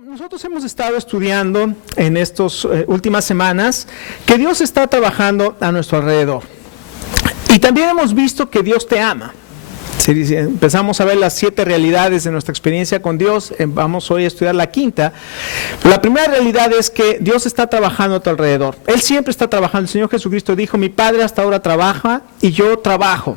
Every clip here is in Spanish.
Nosotros hemos estado estudiando en estas últimas semanas que Dios está trabajando a nuestro alrededor. Y también hemos visto que Dios te ama. Empezamos a ver las 7 realidades de nuestra experiencia con Dios. Vamos hoy a estudiar la 5ª. La primera realidad es que Dios está trabajando a tu alrededor. Él siempre está trabajando. El Señor Jesucristo dijo: mi Padre hasta ahora trabaja y yo trabajo.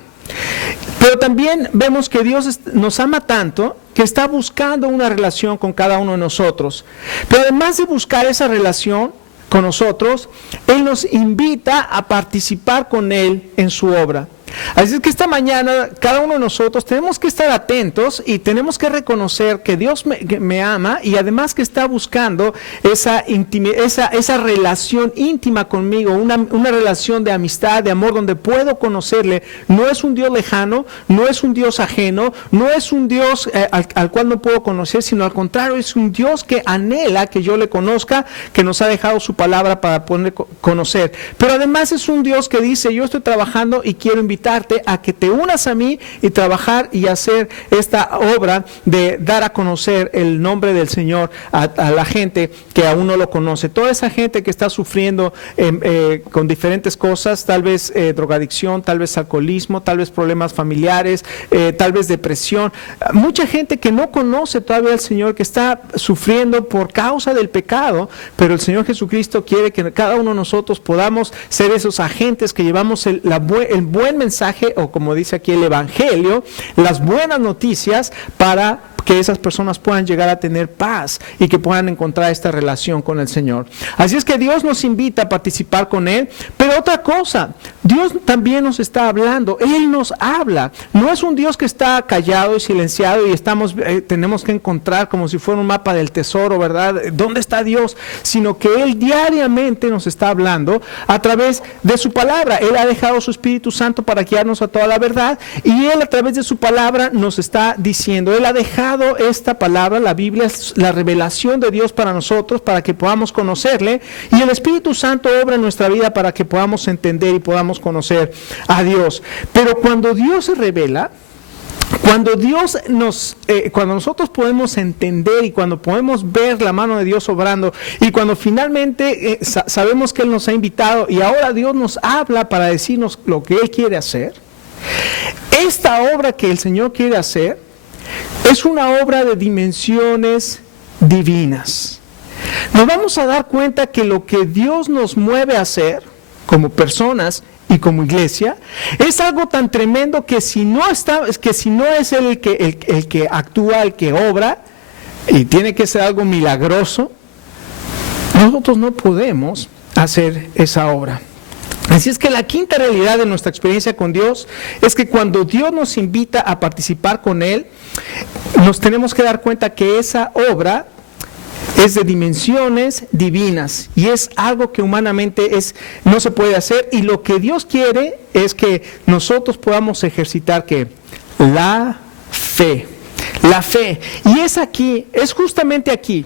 Pero también vemos que Dios nos ama tanto que está buscando una relación con cada uno de nosotros. Pero además de buscar esa relación con nosotros, Él nos invita a participar con Él en su obra. Así es que esta mañana cada uno de nosotros tenemos que estar atentos y tenemos que reconocer que Dios me ama, y además que está buscando esa relación íntima conmigo, una relación de amistad, de amor, donde puedo conocerle. No es un Dios lejano, no es un Dios ajeno, no es un Dios al cual no puedo conocer, sino al contrario, es un Dios que anhela que yo le conozca, que nos ha dejado su palabra para poder conocer. Pero además es un Dios que dice: yo estoy trabajando y quiero invitarte a que te unas a mí y trabajar y hacer esta obra de dar a conocer el nombre del Señor a la gente que aún no lo conoce. Toda esa gente que está sufriendo con diferentes cosas, tal vez drogadicción, tal vez alcoholismo, tal vez problemas familiares, tal vez depresión. Mucha gente que no conoce todavía al Señor, que está sufriendo por causa del pecado, pero el Señor Jesucristo quiere que cada uno de nosotros podamos ser esos agentes que llevamos el buen mensaje, o como dice aquí el Evangelio, las buenas noticias, para que esas personas puedan llegar a tener paz y que puedan encontrar esta relación con el Señor. Así es que Dios nos invita a participar con Él. Pero otra cosa, Dios también nos está hablando. Él nos habla. No es un Dios que está callado y silenciado y tenemos que encontrar como si fuera un mapa del tesoro, ¿verdad? ¿Dónde está Dios? Sino que Él diariamente nos está hablando a través de su palabra. Él ha dejado su Espíritu Santo para guiarnos a toda la verdad, y Él a través de su palabra nos está diciendo. Él ha dejado esta palabra, la Biblia, es la revelación de Dios para nosotros, para que podamos conocerle, y el Espíritu Santo obra en nuestra vida para que podamos entender y podamos conocer a Dios. Pero cuando Dios se revela, cuando nosotros podemos entender y cuando podemos ver la mano de Dios obrando, y cuando finalmente sabemos que Él nos ha invitado y ahora Dios nos habla para decirnos lo que Él quiere hacer, esta obra que el Señor quiere hacer es una obra de dimensiones divinas. Nos vamos a dar cuenta que lo que Dios nos mueve a hacer como personas y como iglesia es algo tan tremendo que si no es Él el que actúa, el que obra, y tiene que ser algo milagroso, nosotros no podemos hacer esa obra. Así es que la 5ª realidad de nuestra experiencia con Dios es que cuando Dios nos invita a participar con Él, nos tenemos que dar cuenta que esa obra es de dimensiones divinas y es algo que humanamente no se puede hacer, y lo que Dios quiere es que nosotros podamos ejercitar la fe. La fe. Y es justamente aquí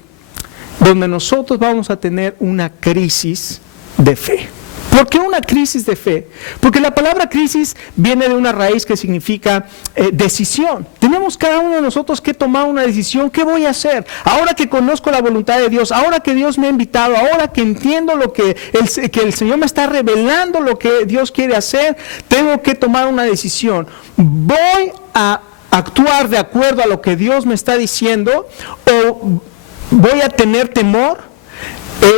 donde nosotros vamos a tener una crisis de fe. ¿Por qué una crisis de fe? Porque la palabra crisis viene de una raíz que significa decisión. Tenemos cada uno de nosotros que tomar una decisión. ¿Qué voy a hacer? Ahora que conozco la voluntad de Dios, ahora que Dios me ha invitado, ahora que entiendo que el Señor me está revelando lo que Dios quiere hacer, tengo que tomar una decisión. ¿Voy a actuar de acuerdo a lo que Dios me está diciendo, o voy a tener temor?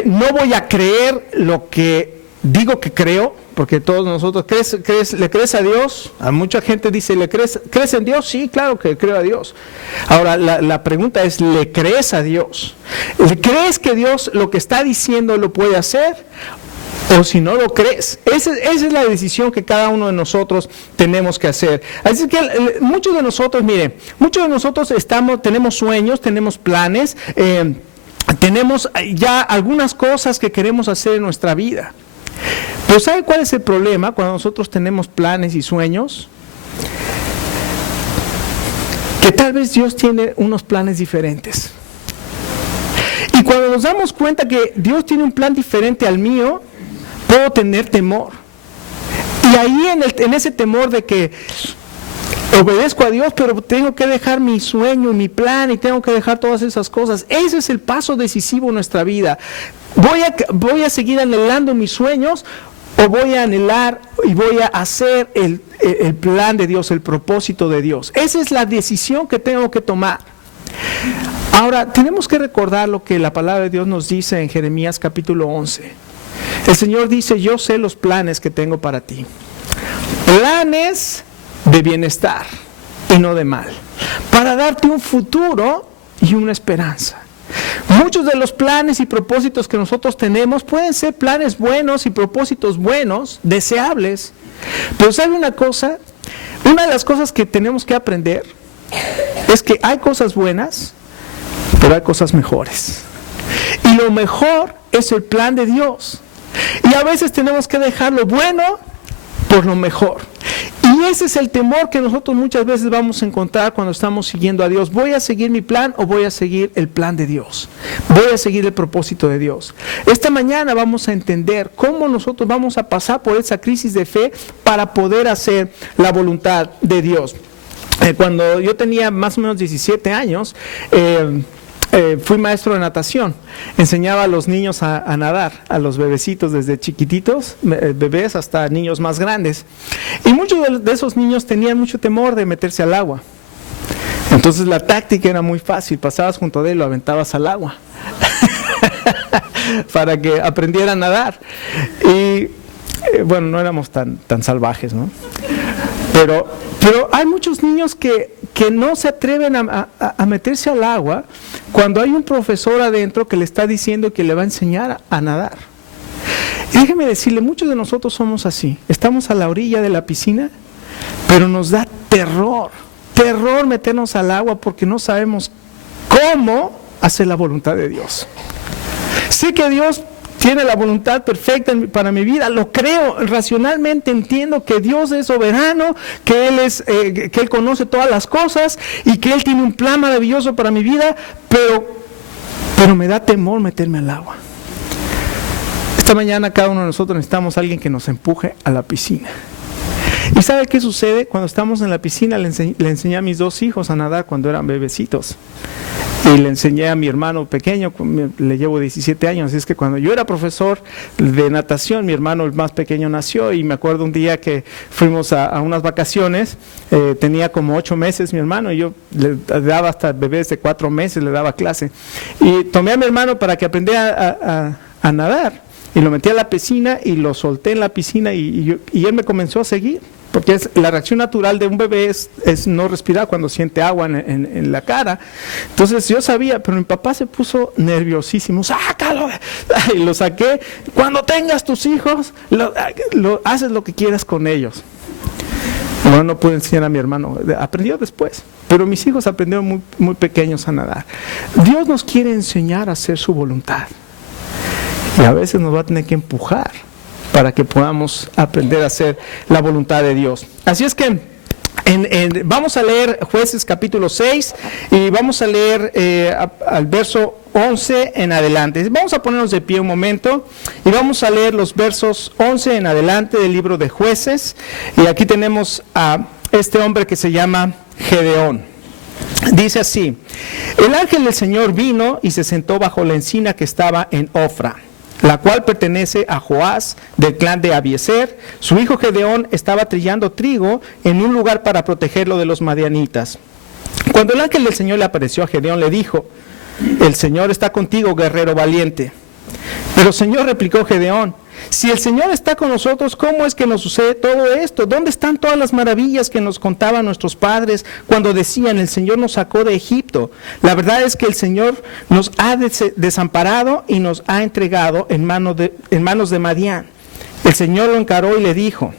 No voy a creer lo que digo que creo, porque todos nosotros, ¿le crees a Dios? A mucha gente dice, ¿crees en Dios? Sí, claro que creo a Dios. Ahora, la pregunta es, ¿le crees a Dios? ¿Le crees que Dios lo que está diciendo lo puede hacer? O si no lo crees. Esa es la decisión que cada uno de nosotros tenemos que hacer. Así que muchos de nosotros tenemos sueños, tenemos planes, tenemos ya algunas cosas que queremos hacer en nuestra vida. Pero ¿sabe cuál es el problema cuando nosotros tenemos planes y sueños? Que tal vez Dios tiene unos planes diferentes. Y cuando nos damos cuenta que Dios tiene un plan diferente al mío, puedo tener temor. Y ahí en ese temor de que obedezco a Dios, pero tengo que dejar mi sueño, mi plan, y tengo que dejar todas esas cosas. Ese es el paso decisivo en nuestra vida. ¿Voy a seguir anhelando mis sueños o voy a anhelar y voy a hacer el plan de Dios, el propósito de Dios? Esa es la decisión que tengo que tomar. Ahora, tenemos que recordar lo que la palabra de Dios nos dice en Jeremías capítulo 11. El Señor dice: yo sé los planes que tengo para ti. Planes de bienestar y no de mal, para darte un futuro y una esperanza. Muchos de los planes y propósitos que nosotros tenemos pueden ser planes buenos y propósitos buenos, deseables. Pero ¿sabe una cosa? Una de las cosas que tenemos que aprender es que hay cosas buenas, pero hay cosas mejores. Y lo mejor es el plan de Dios. Y a veces tenemos que dejar lo bueno por lo mejor. Y ese es el temor que nosotros muchas veces vamos a encontrar cuando estamos siguiendo a Dios. ¿Voy a seguir mi plan o voy a seguir el plan de Dios? ¿Voy a seguir el propósito de Dios? Esta mañana vamos a entender cómo nosotros vamos a pasar por esa crisis de fe para poder hacer la voluntad de Dios. Cuando yo tenía más o menos 17 años, fui maestro de natación. Enseñaba a los niños a nadar, a los bebecitos desde chiquititos, bebés hasta niños más grandes. Y muchos de esos niños tenían mucho temor de meterse al agua. Entonces la táctica era muy fácil: pasabas junto a él y lo aventabas al agua para que aprendiera a nadar. Y bueno, no éramos tan salvajes, ¿no? Pero hay muchos niños que no se atreven a meterse al agua cuando hay un profesor adentro que le está diciendo que le va a enseñar a nadar. Y déjeme decirle, muchos de nosotros somos así. Estamos a la orilla de la piscina, pero nos da terror meternos al agua porque no sabemos cómo hacer la voluntad de Dios. Sé que Dios tiene la voluntad perfecta para mi vida, lo creo, racionalmente entiendo que Dios es soberano, que Él conoce todas las cosas y que Él tiene un plan maravilloso para mi vida, pero me da temor meterme al agua. Esta mañana cada uno de nosotros necesitamos a alguien que nos empuje a la piscina. ¿Y sabe qué sucede? Cuando estamos en la piscina le enseñé a mis 2 hijos a nadar cuando eran bebecitos. Y le enseñé a mi hermano pequeño, le llevo 17 años, así es que cuando yo era profesor de natación, mi hermano el más pequeño nació, y me acuerdo un día que fuimos a unas vacaciones, tenía como 8 meses mi hermano, y yo le daba hasta bebés de 4 meses, le daba clase. Y tomé a mi hermano para que aprendiera a nadar, y lo metí a la piscina y lo solté en la piscina, y él me comenzó a seguir. Porque la reacción natural de un bebé es no respirar cuando siente agua en la cara. Entonces yo sabía, pero mi papá se puso nerviosísimo. ¡Sácalo! Y lo saqué. Cuando tengas tus hijos, haces lo que quieras con ellos. Bueno, no pude enseñar a mi hermano. Aprendió después. Pero mis hijos aprendieron muy, muy pequeños a nadar. Dios nos quiere enseñar a hacer su voluntad. Y a veces nos va a tener que empujar para que podamos aprender a hacer la voluntad de Dios. Así es que vamos a leer Jueces capítulo 6 y vamos a leer al verso 11 en adelante. Vamos a ponernos de pie un momento y vamos a leer los versos 11 en adelante del libro de Jueces. Y aquí tenemos a este hombre que se llama Gedeón. Dice así: el ángel del Señor vino y se sentó bajo la encina que estaba en Ofra, la cual pertenece a Joás, del clan de Abiezer. Su hijo Gedeón estaba trillando trigo en un lugar para protegerlo de los madianitas. Cuando el ángel del Señor le apareció a Gedeón, le dijo: el Señor está contigo, guerrero valiente. Pero Señor, replicó Gedeón, si el Señor está con nosotros, ¿cómo es que nos sucede todo esto? ¿Dónde están todas las maravillas que nos contaban nuestros padres cuando decían: el Señor nos sacó de Egipto? La verdad es que el Señor nos ha desamparado y nos ha entregado en manos de Madián. El Señor lo encaró y le dijo: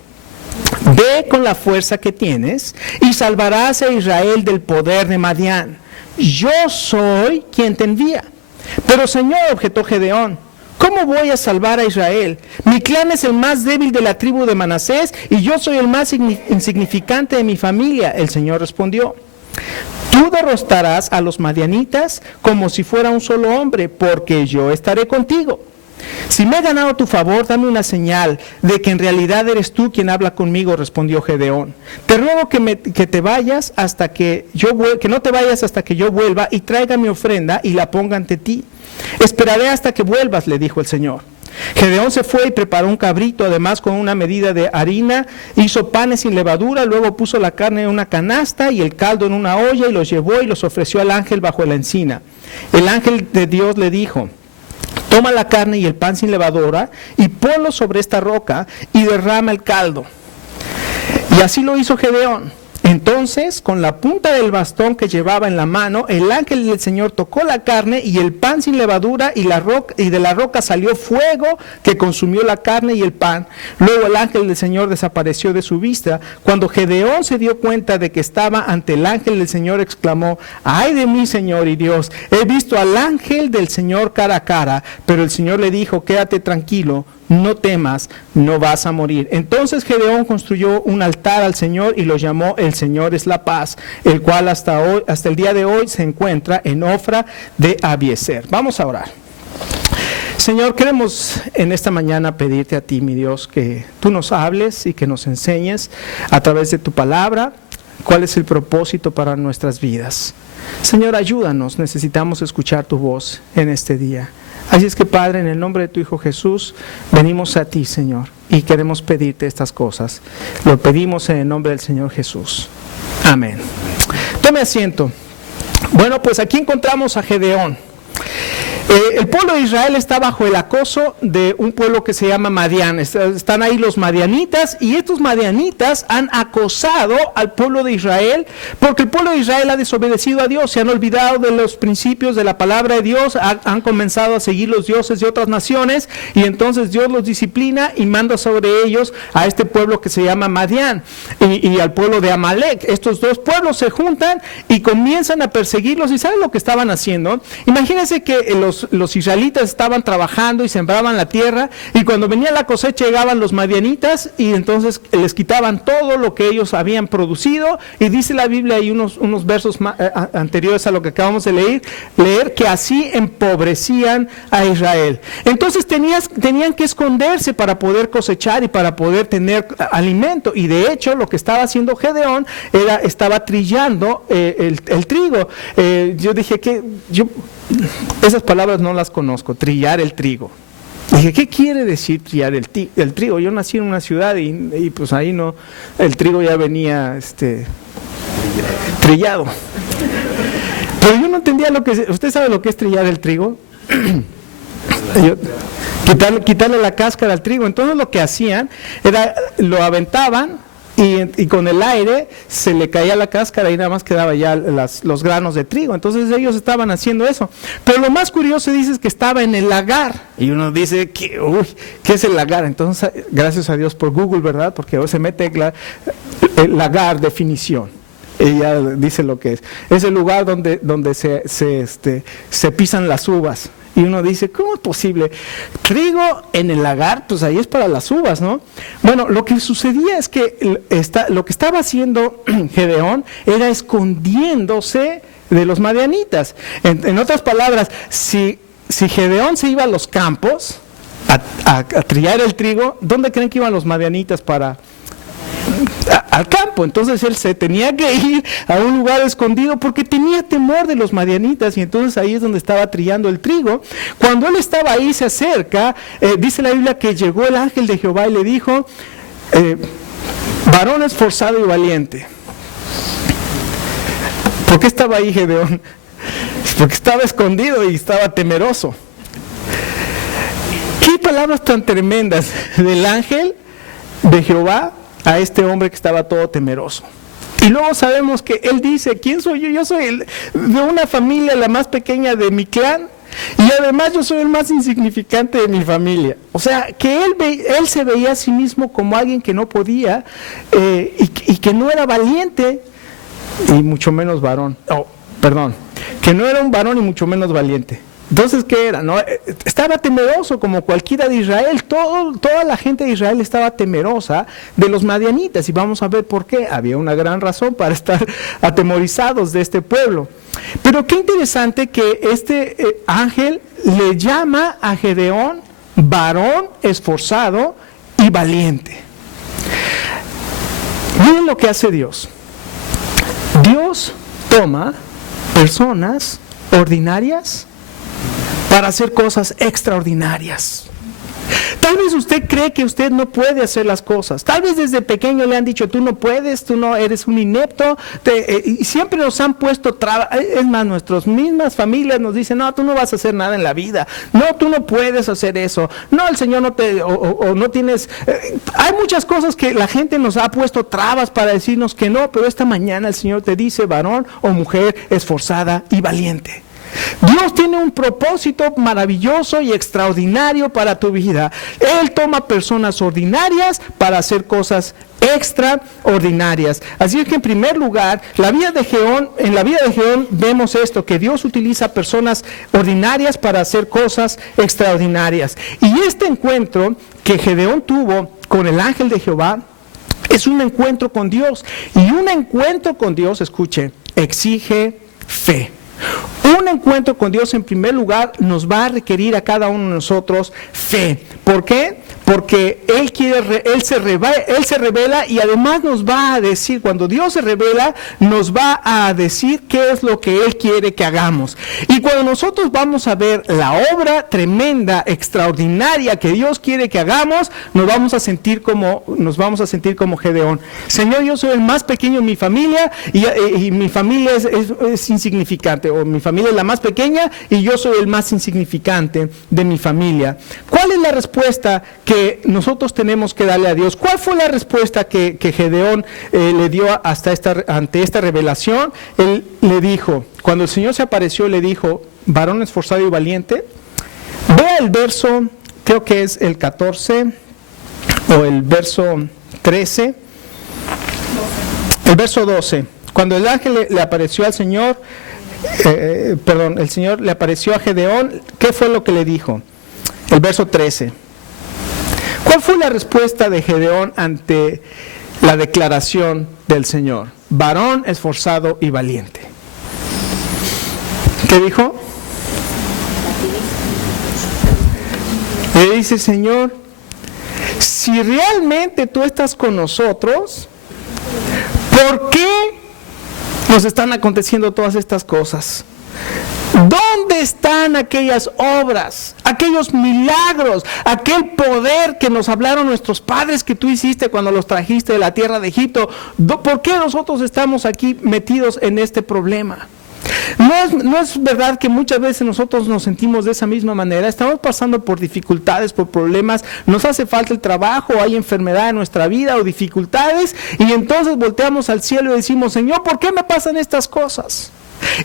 ve con la fuerza que tienes y salvarás a Israel del poder de Madián. Yo soy quien te envía. Pero Señor, objetó Gedeón, ¿cómo voy a salvar a Israel? Mi clan es el más débil de la tribu de Manasés y yo soy el más insignificante de mi familia. El Señor respondió: tú derrotarás a los madianitas como si fuera un solo hombre, porque yo estaré contigo. Si me he ganado tu favor, dame una señal de que en realidad eres tú quien habla conmigo, respondió Gedeón. Te ruego que no te vayas hasta que yo vuelva y traiga mi ofrenda y la ponga ante ti. Esperaré hasta que vuelvas, le dijo el Señor. Gedeón se fue y preparó un cabrito, además con una medida de harina, hizo panes sin levadura, luego puso la carne en una canasta y el caldo en una olla y los llevó y los ofreció al ángel bajo la encina. El ángel de Dios le dijo: toma la carne y el pan sin levadura y ponlo sobre esta roca y derrama el caldo. Y así lo hizo Gedeón. Entonces, con la punta del bastón que llevaba en la mano, el ángel del Señor tocó la carne y el pan sin levadura y de la roca salió fuego que consumió la carne y el pan. Luego el ángel del Señor desapareció de su vista. Cuando Gedeón se dio cuenta de que estaba ante el ángel del Señor, exclamó: ¡ay de mí, Señor y Dios! He visto al ángel del Señor cara a cara. Pero el Señor le dijo: quédate tranquilo, no temas, no vas a morir. Entonces Gedeón construyó un altar al Señor y lo llamó El Señor es la Paz, el cual hasta el día de hoy se encuentra en Ofra de Abiezer. Vamos a orar. Señor, queremos en esta mañana pedirte a ti, mi Dios, que tú nos hables y que nos enseñes a través de tu palabra cuál es el propósito para nuestras vidas. Señor, ayúdanos, necesitamos escuchar tu voz en este día. Así es que, Padre, en el nombre de tu Hijo Jesús, venimos a ti, Señor, y queremos pedirte estas cosas. Lo pedimos en el nombre del Señor Jesús. Amén. Tome asiento. Bueno, pues aquí encontramos a Gedeón. El pueblo de Israel está bajo el acoso de un pueblo que se llama Madián. Están ahí los madianitas, y estos madianitas han acosado al pueblo de Israel porque el pueblo de Israel ha desobedecido a Dios, se han olvidado de los principios de la palabra de Dios, han comenzado a seguir los dioses de otras naciones, y entonces Dios los disciplina y manda sobre ellos a este pueblo que se llama Madián y al pueblo de Amalek. Estos dos pueblos se juntan y comienzan a perseguirlos. ¿Y saben lo que estaban haciendo? Imagínense que los israelitas estaban trabajando y sembraban la tierra, y cuando venía la cosecha llegaban los madianitas y entonces les quitaban todo lo que ellos habían producido, y dice la Biblia ahí unos versos anteriores a lo que acabamos de leer que así empobrecían a Israel. Entonces tenían que esconderse para poder cosechar y para poder tener alimento, y de hecho lo que estaba haciendo Gedeón estaba trillando el trigo. Yo dije que esas palabras no las conozco, trillar el trigo. Dije, ¿qué quiere decir trillar el trigo? Yo nací en una ciudad y pues ahí no, el trigo ya venía trillado. Pero yo no entendía ¿usted sabe lo que es trillar el trigo? Quitarle la cáscara al trigo. Entonces lo que hacían era, lo aventaban, y con el aire se le caía la cáscara y nada más quedaba ya los granos de trigo. Entonces ellos estaban haciendo eso. Pero lo más curioso dice es que estaba en el lagar. Y uno dice, ¿qué es el lagar? Entonces, gracias a Dios por Google, ¿verdad? Porque hoy se mete el lagar, definición. Ella dice lo que es. Es el lugar donde se pisan las uvas. Y uno dice, ¿cómo es posible? Trigo en el lagar, pues ahí es para las uvas, ¿no? Bueno, lo que sucedía es que lo que estaba haciendo Gedeón era escondiéndose de los madianitas. En otras palabras, si Gedeón se iba a los campos a trillar el trigo, ¿dónde creen que iban los madianitas al campo? Entonces él se tenía que ir a un lugar escondido porque tenía temor de los madianitas, y entonces ahí es donde estaba trillando el trigo. Cuando él estaba ahí, se acerca, dice la Biblia que llegó el ángel de Jehová y le dijo, varón esforzado y valiente. ¿Por qué estaba ahí Gedeón? Porque estaba escondido y estaba temeroso. ¿Qué palabras tan tremendas del ángel de Jehová a este hombre que estaba todo temeroso? Y luego sabemos que él dice, ¿quién soy yo? Yo soy de una familia, la más pequeña de mi clan, y además yo soy el más insignificante de mi familia. O sea, que él se veía a sí mismo como alguien que no podía y que no era valiente y mucho menos varón. Que no era un varón y mucho menos valiente. Entonces, ¿qué era? ¿No? Estaba temeroso como cualquiera de Israel. Toda la gente de Israel estaba temerosa de los madianitas, y vamos a ver por qué. Había una gran razón para estar atemorizados de este pueblo. Pero qué interesante que este ángel le llama a Gedeón varón esforzado y valiente. Miren lo que hace Dios. Dios toma personas ordinarias para hacer cosas extraordinarias. Tal vez usted cree que usted no puede hacer las cosas. Tal vez desde pequeño le han dicho, tú no puedes, tú no eres un inepto. Y siempre nos han puesto trabas. Es más, nuestras mismas familias nos dicen, no, tú no vas a hacer nada en la vida. No, tú no puedes hacer eso. No, el Señor no te, o no tienes. Hay muchas cosas que la gente nos ha puesto trabas para decirnos que no, pero esta mañana el Señor te dice, varón o mujer esforzada y valiente. Dios tiene un propósito maravilloso y extraordinario para tu vida. Él toma personas ordinarias para hacer cosas extraordinarias. Así es que en primer lugar, en la vida de Gedeón vemos esto, que Dios utiliza personas ordinarias para hacer cosas extraordinarias. Y este encuentro que Gedeón tuvo con el ángel de Jehová es un encuentro con Dios. Y un encuentro con Dios, escuche, exige fe. Un encuentro con Dios en primer lugar nos va a requerir a cada uno de nosotros fe. ¿Por qué? Porque Él se revela y además nos va a decir, cuando Dios se revela, nos va a decir qué es lo que Él quiere que hagamos. Y cuando nosotros vamos a ver la obra tremenda, extraordinaria que Dios quiere que hagamos, nos vamos a sentir como Gedeón. Señor, yo soy el más pequeño en mi familia y mi familia es insignificante, o mi familia es la más pequeña y yo soy el más insignificante de mi familia. ¿Cuál es la respuesta que nosotros tenemos que darle a Dios? ¿Cuál fue la respuesta que Gedeón le dio ante esta revelación? Él le dijo, cuando el Señor se apareció, le dijo, varón esforzado y valiente. Vea el verso, creo que es el 14 o el verso 13, el verso 12. Cuando el ángel le apareció al Señor, el Señor le apareció a Gedeón, ¿qué fue lo que le dijo? El verso 13. ¿Cuál fue la respuesta de Gedeón ante la declaración del Señor? Varón esforzado y valiente. ¿Qué dijo? Le dice, Señor, si realmente tú estás con nosotros, ¿por qué nos están aconteciendo todas estas cosas? ¿Dónde están aquellas obras, aquellos milagros, aquel poder que nos hablaron nuestros padres que tú hiciste cuando los trajiste de la tierra de Egipto? ¿Por qué nosotros estamos aquí metidos en este problema? No es verdad que muchas veces nosotros nos sentimos de esa misma manera. Estamos pasando por dificultades, por problemas, nos hace falta el trabajo, hay enfermedad en nuestra vida o dificultades, y entonces volteamos al cielo y decimos, Señor, ¿por qué me pasan estas cosas?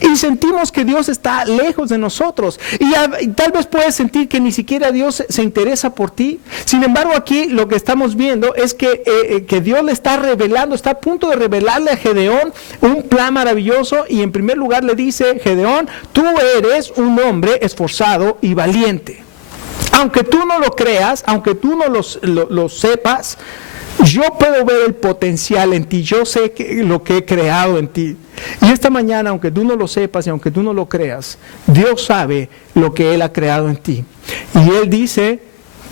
Y sentimos que Dios está lejos de nosotros. Y tal vez puedes sentir que ni siquiera Dios se interesa por ti. Sin embargo, aquí lo que estamos viendo es que Dios le está revelando, está a punto de revelarle a Gedeón un plan maravilloso. Y en primer lugar le dice, Gedeón, tú eres un hombre esforzado y valiente. Aunque tú no lo creas, aunque tú no lo sepas, yo puedo ver el potencial en ti, yo sé lo que he creado en ti. Y esta mañana, aunque tú no lo sepas y aunque tú no lo creas, Dios sabe lo que Él ha creado en ti. Y Él dice,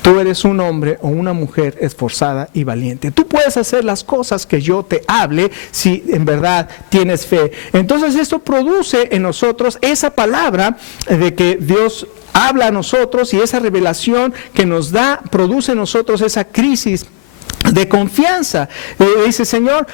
tú eres un hombre o una mujer esforzada y valiente. Tú puedes hacer las cosas que yo te hable si en verdad tienes fe. Entonces esto produce en nosotros esa palabra de que Dios habla a nosotros, y esa revelación que nos da, produce en nosotros esa crisis de confianza. Dice, Señor,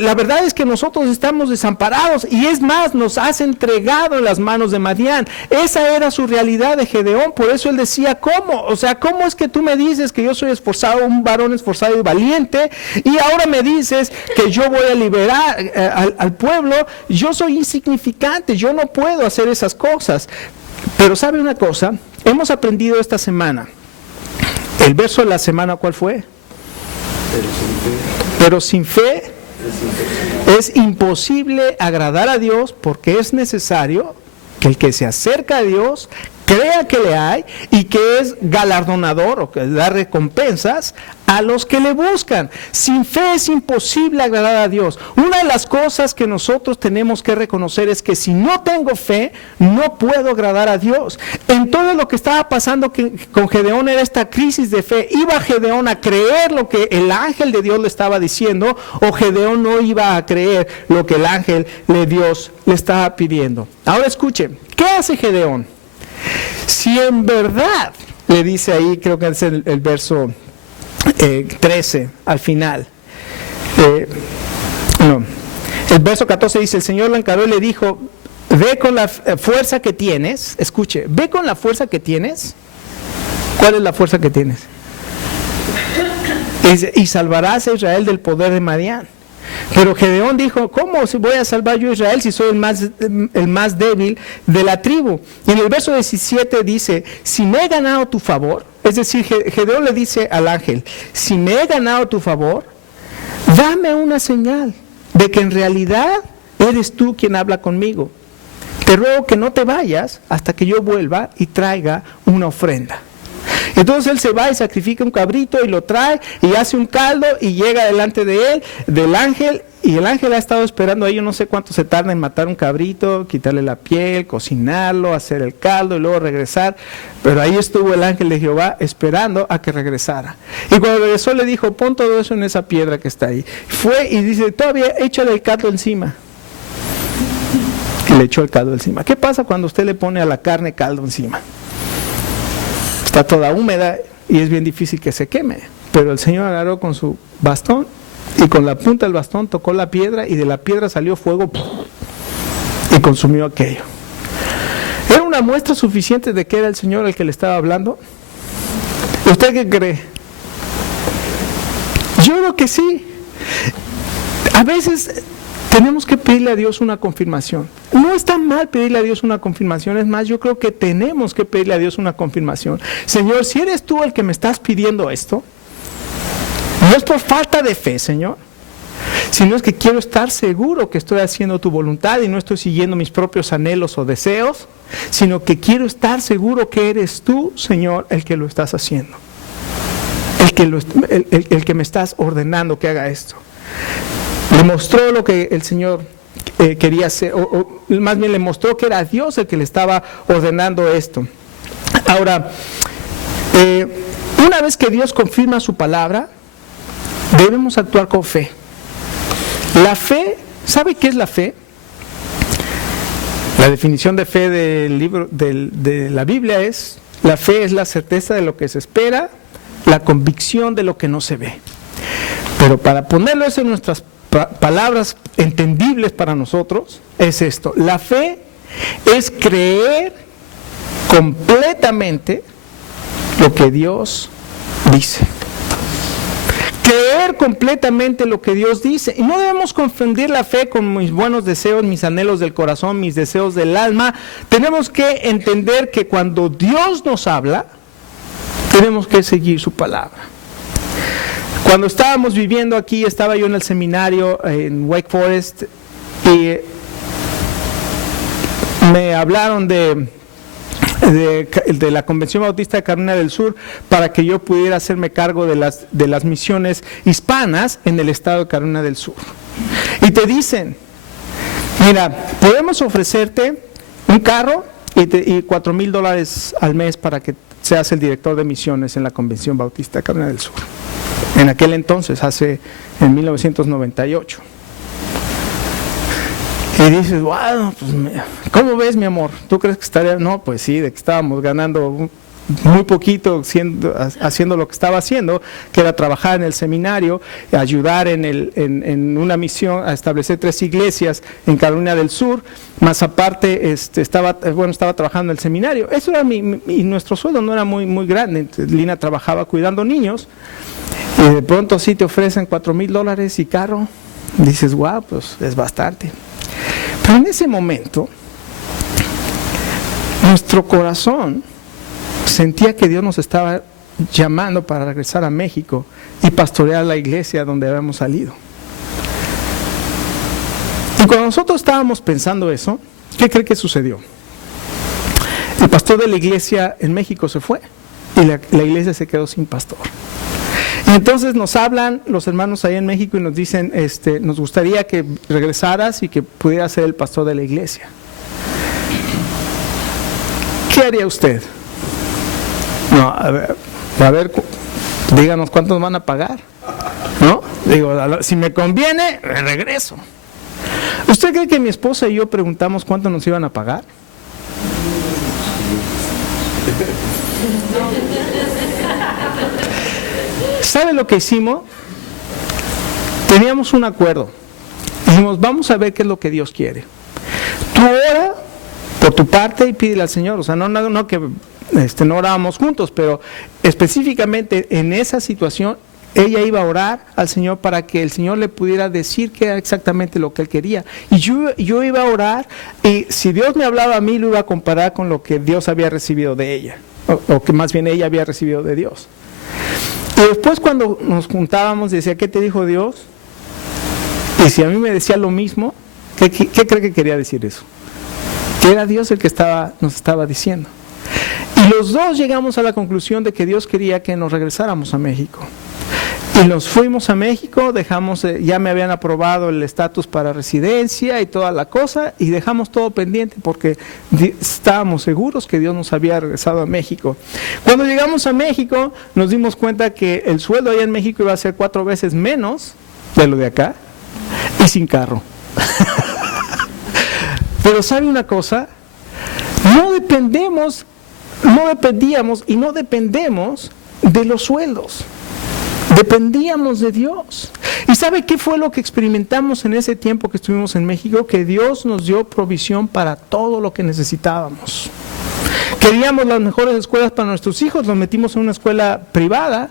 la verdad es que nosotros estamos desamparados, y es más, nos has entregado en las manos de Madián. Esa era su realidad de Gedeón. Por eso él decía, ¿cómo? O sea, ¿cómo es que tú me dices que yo soy esforzado, un varón esforzado y valiente, y ahora me dices que yo voy a liberar al pueblo? Yo soy insignificante, yo no puedo hacer esas cosas. Pero ¿sabe una cosa? Hemos aprendido esta semana. El verso de la semana, ¿cuál fue? Pero sin fe es imposible agradar a Dios, porque es necesario que el que se acerca a Dios crea que le hay y que es galardonador o que da recompensas a los que le buscan. Sin fe es imposible agradar a Dios. Una de las cosas que nosotros tenemos que reconocer es que si no tengo fe, no puedo agradar a Dios. En todo lo que estaba pasando con Gedeón era esta crisis de fe. ¿Iba Gedeón a creer lo que el ángel de Dios le estaba diciendo, o Gedeón no iba a creer lo que el ángel de Dios le estaba pidiendo? Ahora escuchen, ¿qué hace Gedeón? Si en verdad, le dice ahí, creo que es el verso 13 al final, el verso 14 dice: el Señor lo encargó y le dijo, ve con la fuerza que tienes, escuche, ve con la fuerza que tienes. ¿Cuál es la fuerza que tienes? Y salvarás a Israel del poder de Madián. Pero Gedeón dijo, ¿cómo si voy a salvar yo a Israel si soy el más débil de la tribu? Y en el verso 17 dice, si me he ganado tu favor, es decir, Gedeón le dice al ángel, si me he ganado tu favor, dame una señal de que en realidad eres tú quien habla conmigo. Te ruego que no te vayas hasta que yo vuelva y traiga una ofrenda. Entonces él se va y sacrifica un cabrito y lo trae y hace un caldo y llega delante de él, del ángel, y el ángel ha estado esperando ahí, yo no sé cuánto se tarda en matar un cabrito, quitarle la piel, cocinarlo, hacer el caldo y luego regresar, pero ahí estuvo el ángel de Jehová esperando a que regresara. Y cuando regresó le dijo, pon todo eso en esa piedra que está ahí. Fue y dice, todavía échale el caldo encima. Y le echó el caldo encima. ¿Qué pasa cuando usted le pone a la carne caldo encima? Está toda húmeda y es bien difícil que se queme. Pero el Señor agarró con su bastón y con la punta del bastón tocó la piedra y de la piedra salió fuego y consumió aquello. ¿Era una muestra suficiente de que era el Señor el que le estaba hablando? ¿Usted qué cree? Yo creo que sí. A veces tenemos que pedirle a Dios una confirmación. No está mal pedirle a Dios una confirmación, es más, yo creo que tenemos que pedirle a Dios una confirmación. Señor, si eres tú el que me estás pidiendo esto, no es por falta de fe, Señor, sino es que quiero estar seguro que estoy haciendo tu voluntad y no estoy siguiendo mis propios anhelos o deseos, sino que quiero estar seguro que eres tú, Señor, el que lo estás haciendo, el que me estás ordenando que haga esto. Le mostró lo que el Señor quería hacer, o más bien le mostró que era Dios el que le estaba ordenando esto. Ahora, una vez que Dios confirma su palabra, debemos actuar con fe. La fe, ¿sabe qué es la fe? La definición de fe del libro de la Biblia es: la fe es la certeza de lo que se espera, la convicción de lo que no se ve. Pero para ponerlo eso en nuestras palabras entendibles para nosotros, es esto: la fe es creer completamente lo que Dios dice. Creer completamente lo que Dios dice. Y no debemos confundir la fe con mis buenos deseos, mis anhelos del corazón, mis deseos del alma. Tenemos que entender que cuando Dios nos habla, tenemos que seguir su palabra. Cuando estábamos viviendo aquí, estaba yo en el seminario en Wake Forest y me hablaron de la Convención Bautista de Carolina del Sur para que yo pudiera hacerme cargo de las misiones hispanas en el estado de Carolina del Sur. Y te dicen, mira, podemos ofrecerte un carro y $4,000 al mes para que seas el director de misiones en la Convención Bautista de Carolina del Sur. En aquel entonces, en 1998. Y dices, wow, pues, ¿cómo ves, mi amor? ¿Tú crees que estaría? No, pues sí, de que estábamos ganando muy poquito haciendo lo que estaba haciendo, que era trabajar en el seminario, ayudar en una misión a establecer 3 iglesias en Carolina del Sur, más aparte estaba trabajando en el seminario. Eso era y nuestro sueldo no era muy grande. Lina trabajaba cuidando niños y de pronto sí te ofrecen $4,000 y carro. Dices, wow, pues es bastante. Pero en ese momento nuestro corazón sentía que Dios nos estaba llamando para regresar a México y pastorear la iglesia donde habíamos salido. Y cuando nosotros estábamos pensando eso, ¿qué cree que sucedió? el pastor de la iglesia en México se fue y la iglesia se quedó sin pastor. Y entonces nos hablan los hermanos ahí en México y nos dicen, nos gustaría que regresaras y que pudieras ser el pastor de la iglesia. ¿Qué haría usted? No, a ver, díganos cuántos van a pagar, ¿no? Digo, si me conviene, regreso. ¿Usted cree que mi esposa y yo preguntamos cuánto nos iban a pagar? ¿Sabe lo que hicimos? Teníamos un acuerdo. Dijimos, vamos a ver qué es lo que Dios quiere. Tú ora por tu parte y pídele al Señor. O sea, no que no orábamos juntos, pero específicamente en esa situación, ella iba a orar al Señor para que el Señor le pudiera decir qué era exactamente lo que Él quería. Y yo iba a orar, y si Dios me hablaba a mí, lo iba a comparar con lo que Dios había recibido de ella, o que más bien ella había recibido de Dios. Y después cuando nos juntábamos, decía, ¿qué te dijo Dios? Y si a mí me decía lo mismo, ¿qué cree que quería decir eso? Que era Dios el que nos estaba diciendo. Y los dos llegamos a la conclusión de que Dios quería que nos regresáramos a México. Y nos fuimos a México, ya me habían aprobado el estatus para residencia y toda la cosa, y dejamos todo pendiente porque estábamos seguros que Dios nos había regresado a México. Cuando llegamos a México, nos dimos cuenta que el sueldo allá en México iba a ser 4 veces menos de lo de acá, y sin carro. Pero ¿sabe una cosa? No dependíamos y no dependemos de los sueldos. Dependíamos de Dios. ¿Y sabe qué fue lo que experimentamos en ese tiempo que estuvimos en México? Que Dios nos dio provisión para todo lo que necesitábamos. Queríamos las mejores escuelas para nuestros hijos, los metimos en una escuela privada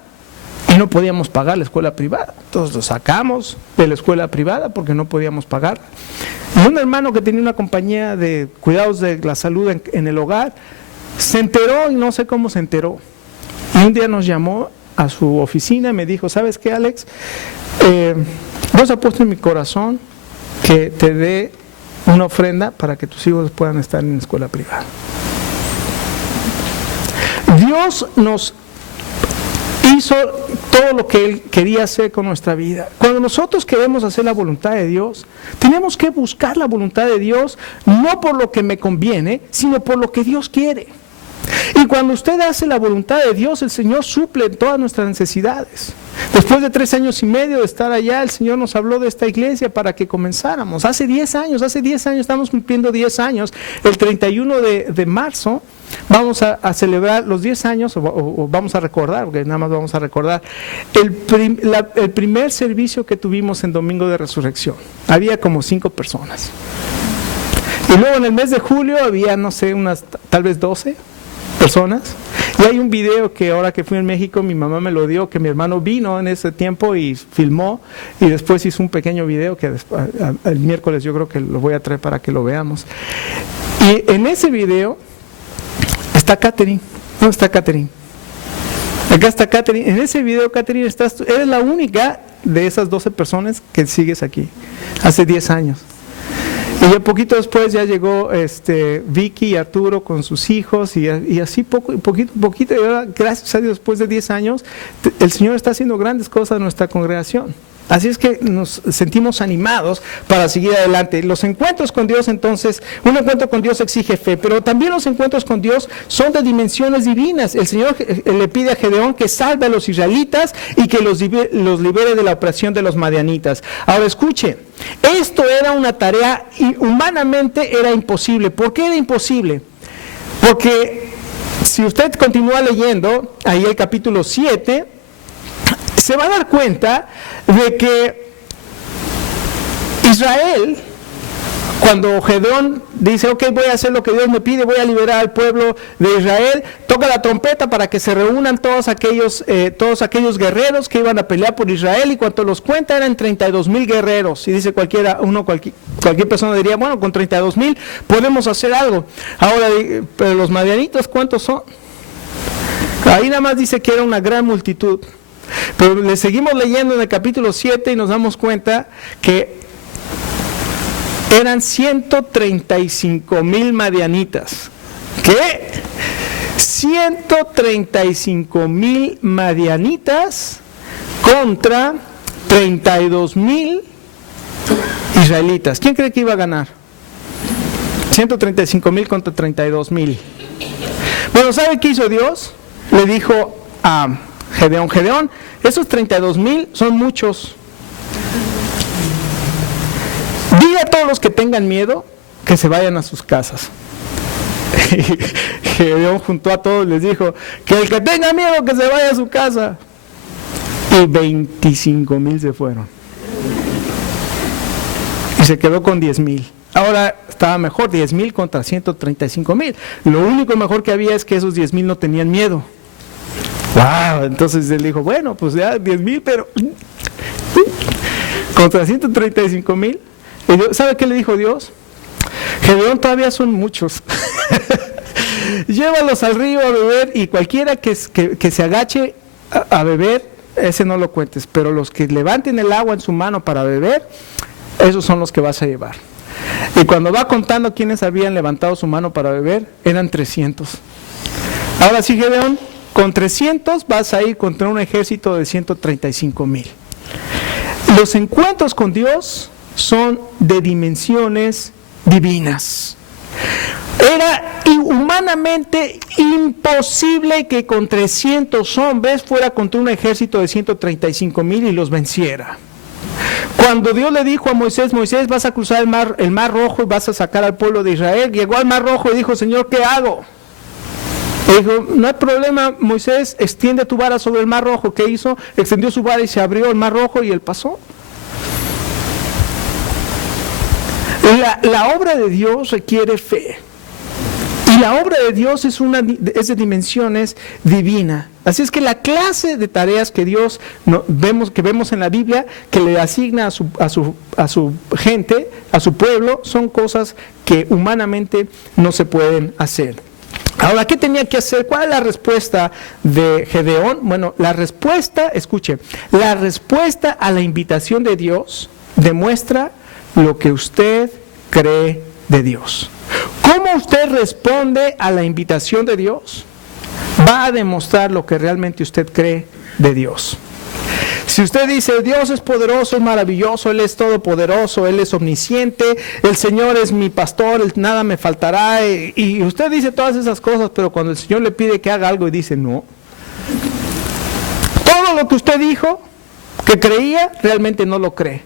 y no podíamos pagar la escuela privada. Entonces los sacamos de la escuela privada porque no podíamos pagar. Y un hermano que tenía una compañía de cuidados de la salud en el hogar, se enteró y no sé cómo se enteró. Y un día nos llamó a su oficina y me dijo, ¿sabes qué, Alex? Dios ha puesto en mi corazón que te dé una ofrenda para que tus hijos puedan estar en la escuela privada. Dios nos hizo todo lo que Él quería hacer con nuestra vida. Cuando nosotros queremos hacer la voluntad de Dios, tenemos que buscar la voluntad de Dios, no por lo que me conviene, sino por lo que Dios quiere. Y cuando usted hace la voluntad de Dios, el Señor suple todas nuestras necesidades. Después de 3 años y medio de estar allá, el Señor nos habló de esta iglesia para que comenzáramos. Hace 10 años, estamos cumpliendo 10 años. El 31 de marzo vamos a celebrar los 10 años, o vamos a recordar, porque nada más vamos a recordar, el primer servicio que tuvimos en Domingo de Resurrección. Había como 5 personas. Y luego en el mes de julio había, no sé, tal vez 12 personas. Y hay un video que ahora que fui en México, mi mamá me lo dio, que mi hermano vino en ese tiempo y filmó, y después hizo un pequeño video que el miércoles yo creo que lo voy a traer para que lo veamos. Y en ese video está Catherine. ¿Dónde está Catherine? Acá está Catherine. En ese video, Catherine, eres la única de esas 12 personas que sigues aquí, hace 10 años. Y ya poquito después ya llegó Vicky y Arturo con sus hijos, y así poquito, y ahora, gracias a Dios, después de 10 años, el Señor está haciendo grandes cosas en nuestra congregación. Así es que nos sentimos animados para seguir adelante. Los encuentros con Dios, entonces, un encuentro con Dios exige fe, pero también los encuentros con Dios son de dimensiones divinas. El Señor le pide a Gedeón que salve a los israelitas y que los libere de la opresión de los madianitas. Ahora escuche, esto era una tarea y humanamente era imposible. ¿Por qué era imposible? Porque si usted continúa leyendo, ahí el capítulo 7, se va a dar cuenta de que Israel, cuando Gedeón dice, ok, voy a hacer lo que Dios me pide, voy a liberar al pueblo de Israel, toca la trompeta para que se reúnan todos aquellos guerreros que iban a pelear por Israel, y cuando los cuenta eran 32,000 guerreros, y dice cualquier persona diría, bueno, con 32,000 podemos hacer algo. Ahora, pero los madianitas, ¿cuántos son? Ahí nada más dice que era una gran multitud. Pero le seguimos leyendo en el capítulo 7 y nos damos cuenta que eran 135,000 madianitas ¿Qué? 135,000 madianitas contra 32,000 israelitas. ¿Quién cree que iba a ganar? 135,000 contra 32,000. Bueno, ¿sabe qué hizo Dios? Le dijo a Gedeón: Gedeón, esos 32,000 son muchos. Dile a todos los que tengan miedo que se vayan a sus casas. Gedeón juntó a todos y les dijo: que el que tenga miedo que se vaya a su casa. Y 25,000 se fueron. Y se quedó con 10,000. Ahora estaba mejor, 10,000 contra 135,000. Lo único mejor que había es que esos 10,000 no tenían miedo. ¡Wow! Entonces él dijo: bueno, pues ya 10,000, pero contra 135,000. ¿Sabe qué le dijo Dios? Gedeón, todavía son muchos. Llévalos al río a beber, y cualquiera que se agache a beber, ese no lo cuentes, pero los que levanten el agua en su mano para beber, esos son los que vas a llevar. Y cuando va contando quiénes habían levantado su mano para beber, eran 300. Ahora sí, Gedeón, con 300 vas a ir contra un ejército de 135,000. Los encuentros con Dios son de dimensiones divinas. Era humanamente imposible que con 300 hombres fuera contra un ejército de 135,000 y los venciera. Cuando Dios le dijo a Moisés: Moisés, vas a cruzar el mar Rojo y vas a sacar al pueblo de Israel, llegó al mar Rojo y dijo: Señor, ¿qué hago? Y dijo: no hay problema, Moisés, extiende tu vara sobre el mar Rojo. ¿Qué hizo? Extendió su vara y se abrió el mar Rojo y él pasó. La obra de Dios requiere fe. Y la obra de Dios es de dimensiones divinas. Así es que la clase de tareas que Dios vemos en la Biblia, que le asigna a su gente, a su pueblo, son cosas que humanamente no se pueden hacer. Ahora, ¿qué tenía que hacer? ¿Cuál es la respuesta de Gedeón? Bueno, la respuesta a la invitación de Dios demuestra lo que usted cree de Dios. ¿Cómo usted responde a la invitación de Dios? Va a demostrar lo que realmente usted cree de Dios. Si usted dice: Dios es poderoso, es maravilloso, Él es todopoderoso, Él es omnisciente, el Señor es mi pastor, nada me faltará, y usted dice todas esas cosas, pero cuando el Señor le pide que haga algo y dice no, todo lo que usted dijo que creía, realmente no lo cree.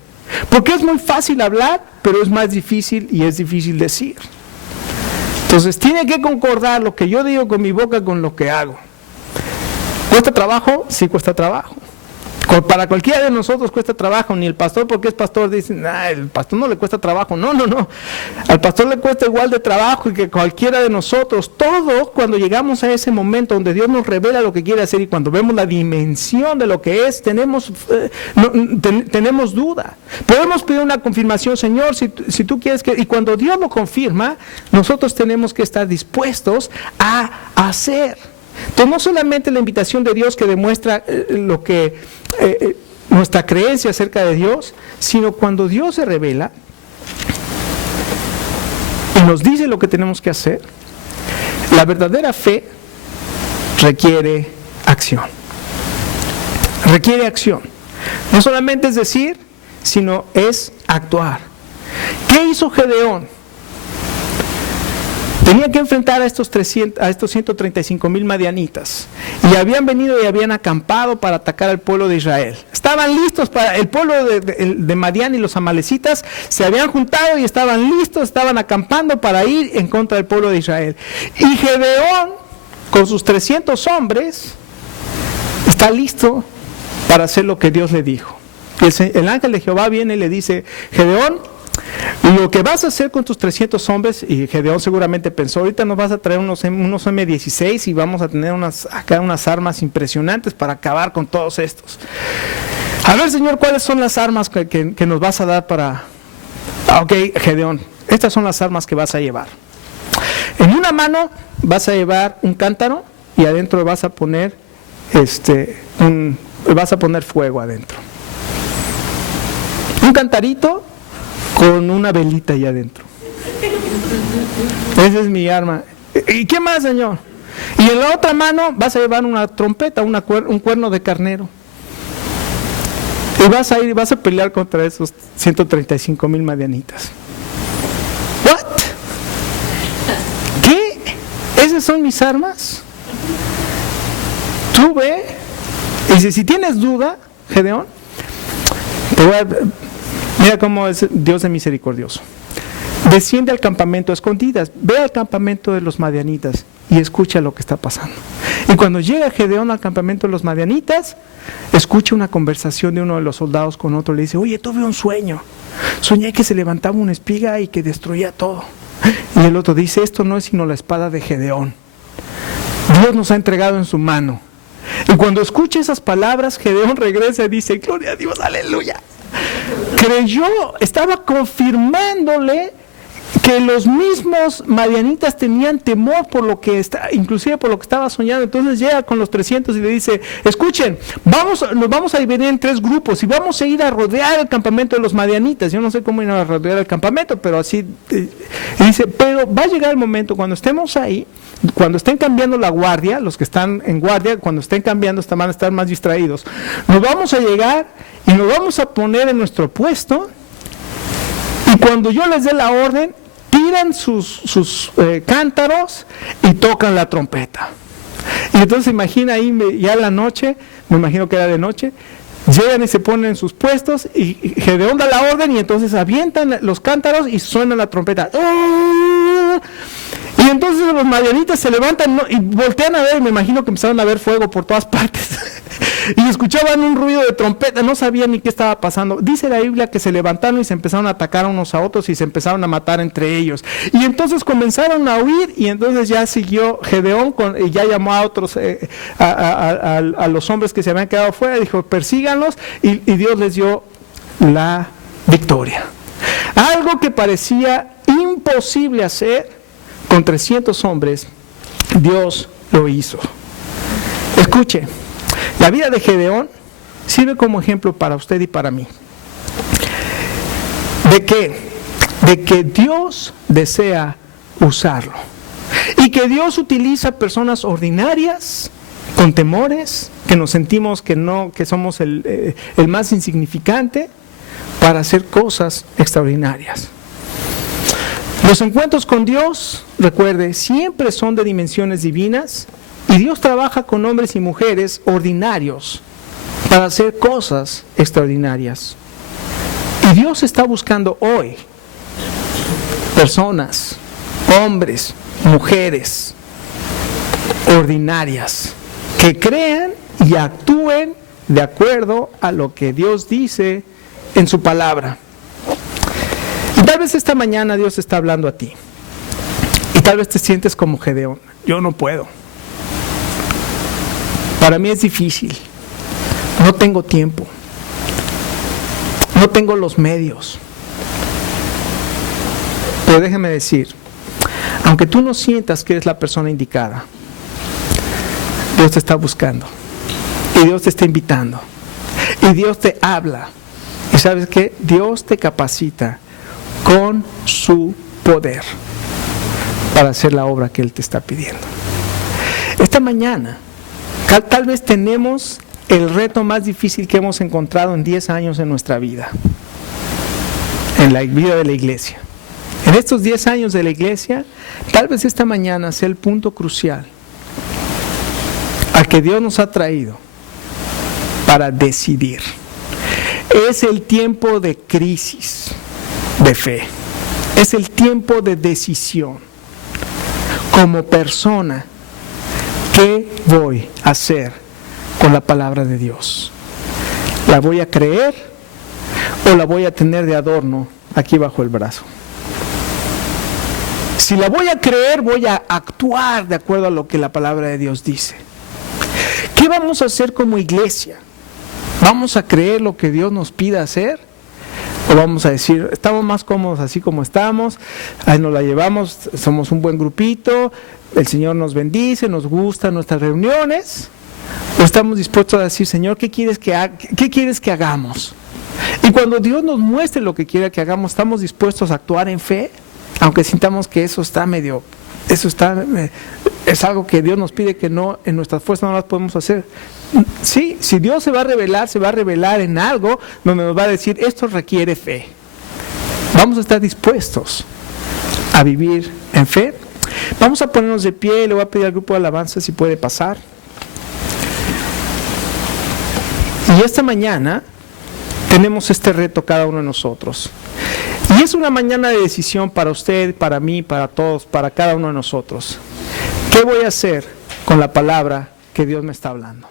Porque es muy fácil hablar, pero es más difícil y es difícil decir. Entonces tiene que concordar lo que yo digo con mi boca con lo que hago. ¿Cuesta trabajo? Sí, cuesta trabajo. Para cualquiera de nosotros cuesta trabajo. Ni el pastor, porque es pastor, dice: el pastor no le cuesta trabajo. No. Al pastor le cuesta igual de trabajo que cualquiera de nosotros. Todos, cuando llegamos a ese momento donde Dios nos revela lo que quiere hacer y cuando vemos la dimensión de lo que es, tenemos duda. Podemos pedir una confirmación: Señor, si tú quieres que... Y cuando Dios lo confirma, nosotros tenemos que estar dispuestos a hacer. Entonces, no solamente la invitación de Dios que demuestra lo que nuestra creencia acerca de Dios, sino cuando Dios se revela y nos dice lo que tenemos que hacer. La verdadera fe requiere acción. Requiere acción. No solamente es decir, sino es actuar. ¿Qué hizo Gedeón? Tenía que enfrentar a estos 135,000 madianitas. Y habían venido y habían acampado para atacar al pueblo de Israel. Estaban listos para... El pueblo de Madián y los amalecitas se habían juntado y estaban listos, estaban acampando para ir en contra del pueblo de Israel. Y Gedeón, con sus 300 hombres, está listo para hacer lo que Dios le dijo. Y el ángel de Jehová viene y le dice: Gedeón, lo que vas a hacer con tus 300 hombres, y Gedeón seguramente pensó: ahorita nos vas a traer unos M16 y vamos a tener acá unas armas impresionantes para acabar con todos estos. A ver, Señor, ¿cuáles son las armas que nos vas a dar para...? Ok, Gedeón, estas son las armas que vas a llevar. En una mano vas a llevar un cántaro y adentro vas a poner fuego adentro. Un cantarito con una velita ahí adentro. Esa es mi arma. ¿Y qué más, Señor? Y en la otra mano vas a llevar una trompeta, un cuerno de carnero. Y vas a ir y vas a pelear contra esos 135,000 madianitas. ¿What? ¿Qué? ¿Esas son mis armas? Tú ve, y si tienes duda, Gedeón, mira cómo es Dios de misericordioso. Desciende al campamento a escondidas, ve al campamento de los madianitas y escucha lo que está pasando. Y cuando llega Gedeón al campamento de los madianitas, escucha una conversación de uno de los soldados con otro. Le dice: oye, tuve un sueño. Soñé que se levantaba una espiga y que destruía todo. Y el otro dice: esto no es sino la espada de Gedeón. Dios nos ha entregado en su mano. Y cuando escucha esas palabras, Gedeón regresa y dice: gloria a Dios, aleluya. Creyó, estaba confirmándole que los mismos madianitas tenían temor por lo que inclusive por lo que estaba soñando. Entonces llega con los 300 y le dice: escuchen, nos vamos a dividir en 3 grupos y vamos a ir a rodear el campamento de los madianitas. Yo no sé cómo ir a rodear el campamento, pero así dice, pero va a llegar el momento cuando estemos ahí, cuando estén cambiando la guardia, los que están en guardia, cuando estén cambiando van a estar más distraídos. Nos vamos a llegar y nos vamos a poner en nuestro puesto, y cuando yo les dé la orden, tiran sus cántaros y tocan la trompeta. Y entonces imagina ahí, ya en la noche, me imagino que era de noche, llegan y se ponen en sus puestos y Gedeón da la orden y entonces avientan los cántaros y suena la trompeta. Y entonces los madianitas se levantan y voltean a ver, me imagino que empezaron a ver fuego por todas partes. Y escuchaban un ruido de trompeta, no sabían ni qué estaba pasando. Dice la Biblia que se levantaron y se empezaron a atacar unos a otros y se empezaron a matar entre ellos. Y entonces comenzaron a huir y entonces ya siguió Gedeón y ya llamó a otros, a los hombres que se habían quedado fuera, dijo: persíganlos, y Dios les dio la victoria. Algo que parecía imposible hacer con 300 hombres, Dios lo hizo. Escuche, la vida de Gedeón sirve como ejemplo para usted y para mí. ¿De qué? De que Dios desea usarlo. Y que Dios utiliza personas ordinarias, con temores, que nos sentimos que somos el más insignificante, para hacer cosas extraordinarias. Los encuentros con Dios, recuerde, siempre son de dimensiones divinas, y Dios trabaja con hombres y mujeres ordinarios para hacer cosas extraordinarias. Y Dios está buscando hoy personas, hombres, mujeres ordinarias, que crean y actúen de acuerdo a lo que Dios dice en su palabra. Y tal vez esta mañana Dios está hablando a ti. Y tal vez te sientes como Gedeón: yo no puedo. Para mí es difícil. No tengo tiempo. No tengo los medios. Pero déjame decir, aunque tú no sientas que eres la persona indicada, Dios te está buscando. Y Dios te está invitando. Y Dios te habla. ¿Y sabes qué? Dios te capacita con su poder para hacer la obra que Él te está pidiendo. Esta mañana, tal vez tenemos el reto más difícil que hemos encontrado en 10 años en nuestra vida, en la vida de la iglesia. En estos 10 años de la iglesia, tal vez esta mañana sea el punto crucial al que Dios nos ha traído para decidir. Es el tiempo de crisis de fe. Es el tiempo de decisión. Como persona, ¿qué voy a hacer con la palabra de Dios? ¿La voy a creer o la voy a tener de adorno aquí bajo el brazo? Si la voy a creer, voy a actuar de acuerdo a lo que la palabra de Dios dice. ¿Qué vamos a hacer como iglesia? ¿Vamos a creer lo que Dios nos pida hacer? ¿O vamos a decir, estamos más cómodos así como estamos, ahí nos la llevamos, somos un buen grupito, el Señor nos bendice, nos gustan nuestras reuniones? ¿O estamos dispuestos a decir, Señor, ¿qué quieres que hagamos? Y cuando Dios nos muestre lo que quiere que hagamos, ¿estamos dispuestos a actuar en fe? Aunque sintamos que eso está medio Eso es algo que Dios nos pide que no, en nuestras fuerzas no las podemos hacer. Sí, si Dios se va a revelar en algo donde nos va a decir, esto requiere fe. Vamos a estar dispuestos a vivir en fe. Vamos a ponernos de pie, le voy a pedir al grupo de alabanza si puede pasar. Y esta mañana tenemos este reto cada uno de nosotros. Y es una mañana de decisión para usted, para mí, para todos, para cada uno de nosotros. ¿Qué voy a hacer con la palabra que Dios me está hablando?